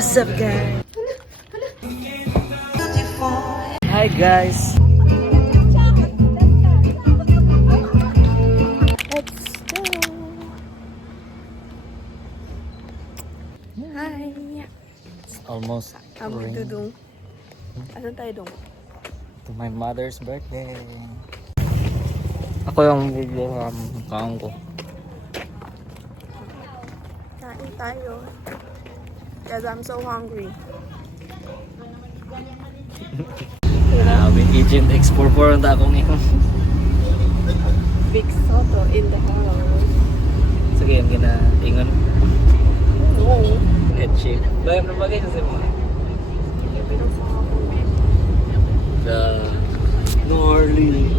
What's up, guys? Hi, guys. Let's go. Hi. It's almost Abang ring Dudong. Asan tayo dong? to my mother's birthday. Ako yung video kaon ko. Kain tayo. Because I'm so hungry. Grabe, Agent X44 ang akong ikon. Big Soto in the house. Sige, yung ginatingon. No. Head shape. Bayam na bagay sa mo. The gnarly.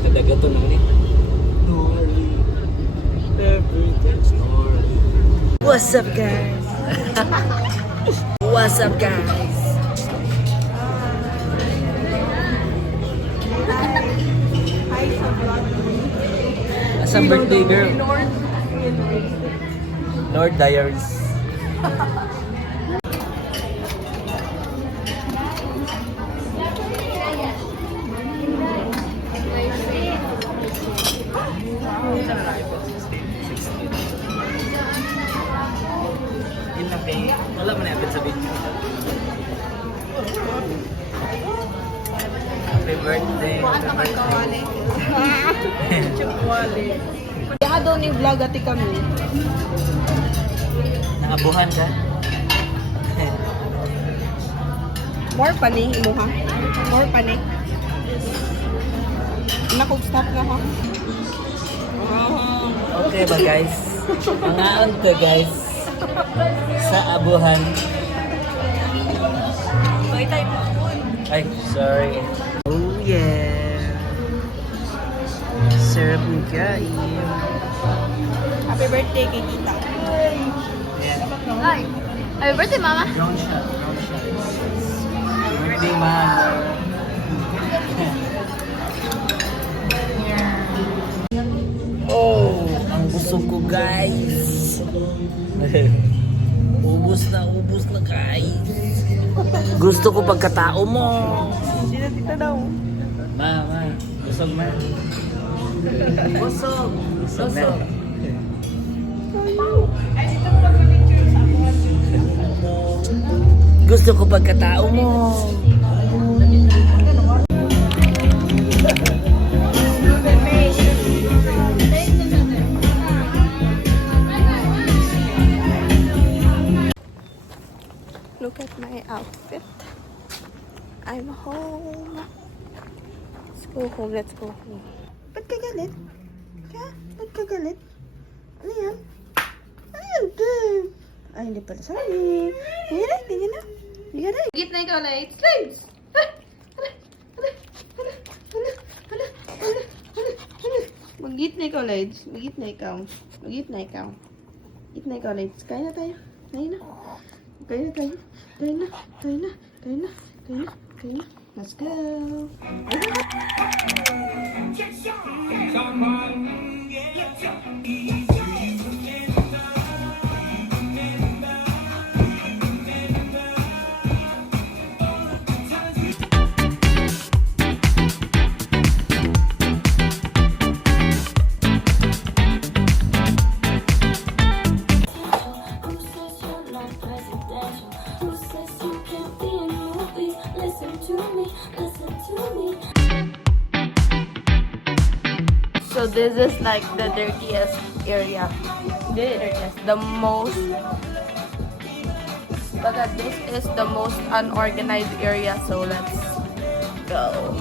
Kadaga to naman eh. Gnarly. Everything's gnarly. What's up, guys? What's up, guys? As a birthday girl. Lord Diaries. Wala mo na yapit sa video. Happy birthday. Kaya daw ni vlog ati kami. Naabuhan ka? More pani imo ha. More pani. Nakog-stop na ha. Okay ba guys? Mangaon ka guys sa abuhan. Ay, sorry. Oh yeah. Sarap ng kain. Happy birthday kay Tita. Yeah. Hi. Happy birthday, Mama. Drone shot. Birthday man. Oh, ang busog ko guys. Ubus na guys. Gusto ko pagkatao mo. Sino Tita daw? Ma, busog na. Busog na. Gusto ko pagkatao mo. Look at my outfit. I'm home. Let's go home. Let's go home. Ba't ka galit? Ha? Ba't ka galit? Ano yan? Ano yan? Ay, hindi pala. Sorry. Hindi na. Hindi na. Gitna ikaw na 8 slides. Mag-gitna ikaw, Lides. Mag-gitna ikaw. Gitna ikaw, Lides. Kaya na tayo. Kaya na. Let's go. So this is like the dirtiest area. The most. But this is the most unorganized area. So let's go.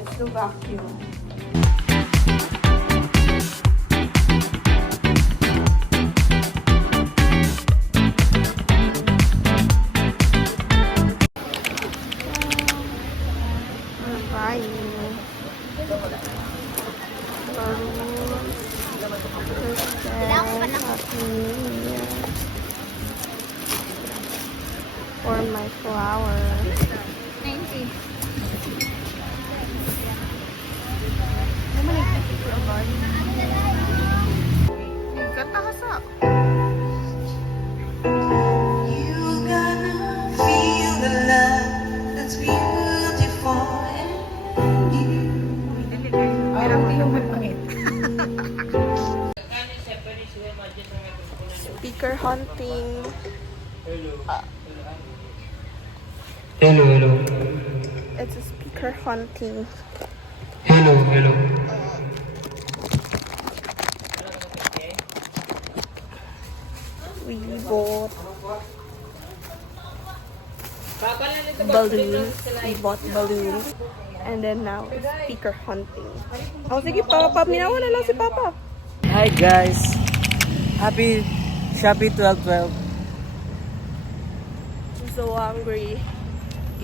Let's do vacuum. for my flower. 90. Katahasa. You gotta feel the love that's beautiful in you. Speaker hunting. Hello, hello. It's a speaker hunting. Hello, hello. We bought balloons. We bought balloons. And then now it's speaker hunting. Oh, sige, Papa. Minawa na lang si Papa. Hi guys! Happy Shopee 12/12. I'm so hungry.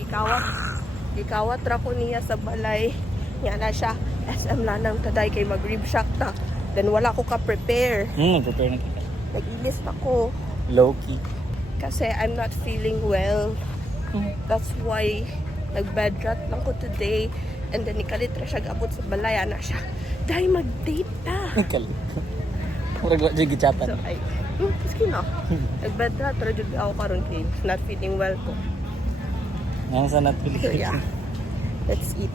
Ikawat ra ko niya sa balay. Yan na siya. SM lang nang taday kay mag-rib shack ta. Then wala ko ka-prepare. Prepare na kita. Nag-ilis ako. Low-key. Kasi I'm not feeling well. That's why nag-bed rot lang ko today. And then ikalit ra siya gabot sa balay. Ana siya. Dahil mag-date ta. Kali. Murag wa jud gichapan. So ay, maski na. Nag-bed rot. Pero jud ako karon kay not feeling well ko. Nang sa nat So yeah. Let's eat.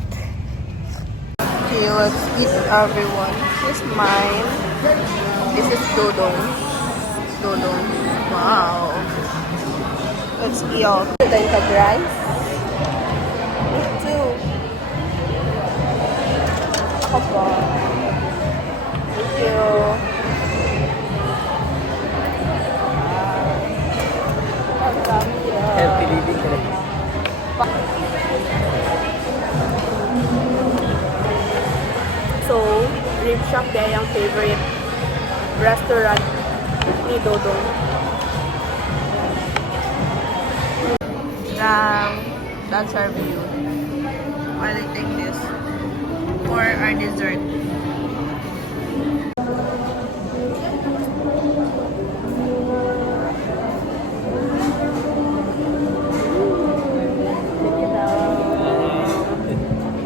Okay, let's eat everyone. This is mine. This is Dodong. Dodong. Wow. Let's eat all. Then the rice. Me too. Papa. Thank you. healthy living ka lang. So, Rib Shack day ang favorite restaurant ni Dodong. That's our view. While I take this for our dessert.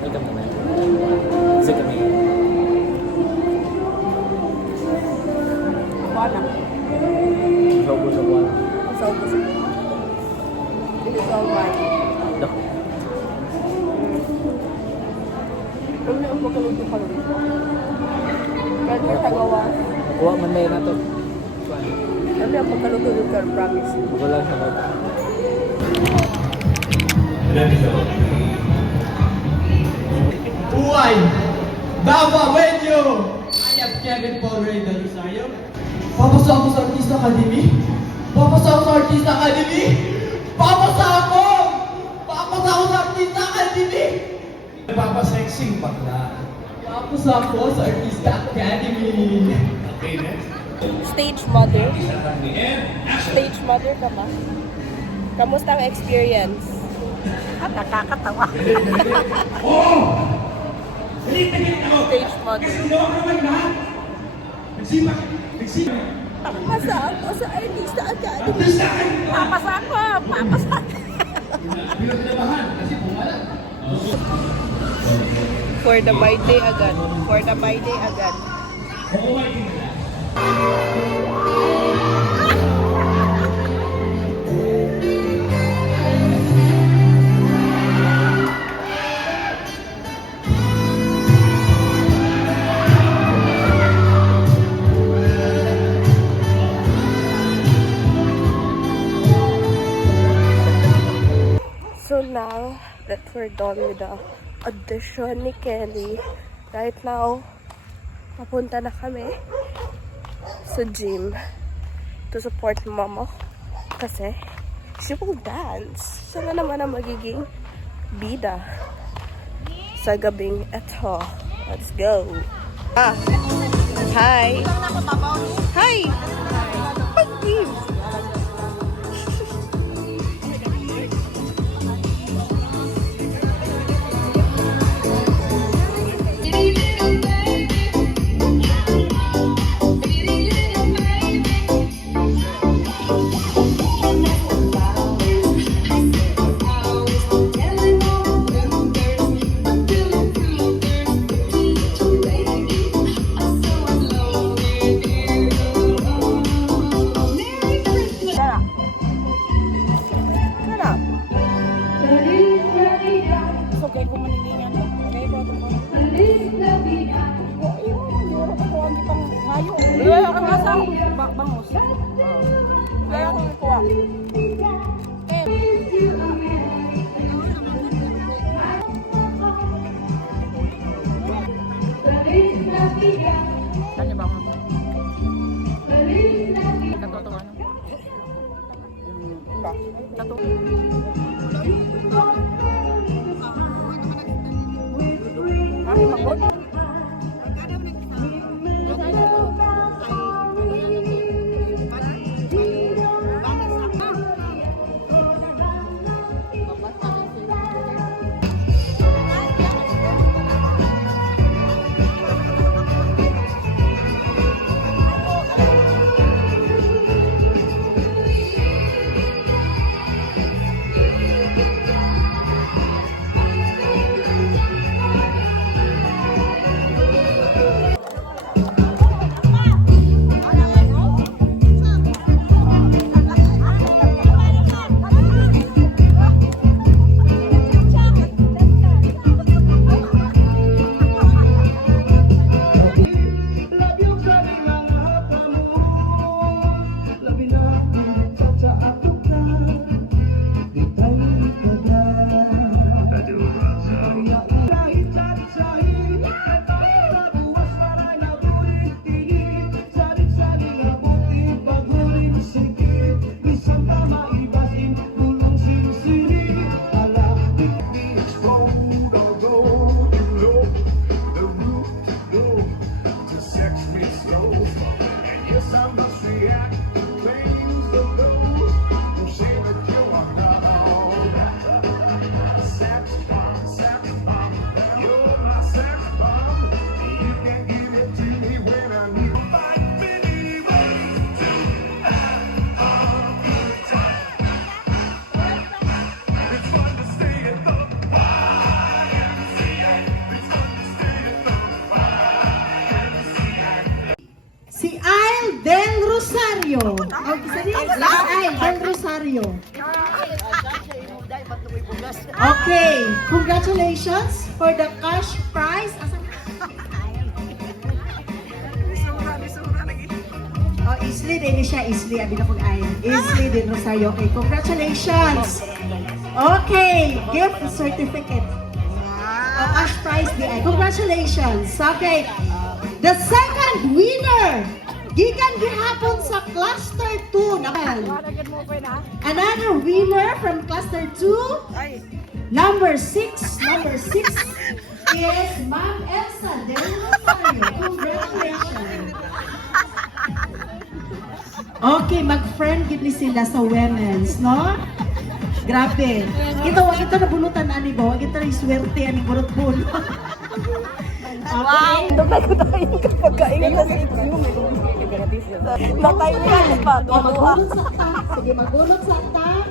Ito muna. Kasi kami. Wala. Sobo sa buwan. So, this is all mine. Ito. Ano yung pagkaluto ka rin? Pwede yung tagawa. Kuha man na yun na to. Ano yung pagkaluto yung ka, promise. Wala sa loob. Buhay! Dava Wenyo! I am Kevin Paul Ray Dalusayo. Papasa ako sa Artista Academy! Papasa ako sa Artista Academy! Papasa ako! Papasa ako sa Artista Academy! Papasexing bakla. Papasa ako sa Artista Academy! Okay, next. Stage mother. Stage mother ka ba? Kamusta ang experience? Nakakatawa. Stage mother. Papasa ako sa Artista Academy. Papasa ako! Papasa ako! For the birthday agad. For the birthday agad. So now that we're done with the audition ni Kelly, right now, papunta na kami sa gym to support mama kasi she will dance. Siya na naman ang magiging bida sa gabing eto. Let's go. Hi. Hi. Pag-give. bangus. Kaya ko kuha. Kanya bangus. Katoto ano? Satu. Kami magbot. Si Ail Del Rosario. Ail Del Rosario. Okay, congratulations for the cash prize. Oh, Isli din siya, Isli. Abi na kong Ail. Isli Del Rosario. Okay, congratulations. Okay, gift certificate. Oh, cash prize di ay. Congratulations. Okay. The second winner, gikan gihapon sa cluster 2 naman. Another winner from cluster 2, number 6 is Ma'am Elsa Del Rosario. Congratulations. Okay, mag-friend gid ni sila sa women's, no? Grabe. Kita nabulutan ani ba? Wag kita rin swerte ani burot-bulot. Wow! Dugay ko tayo kapag kaingat na sa inyo. Natay mo yan, pa. Magulot sa ta. Sige, magulot sa ta.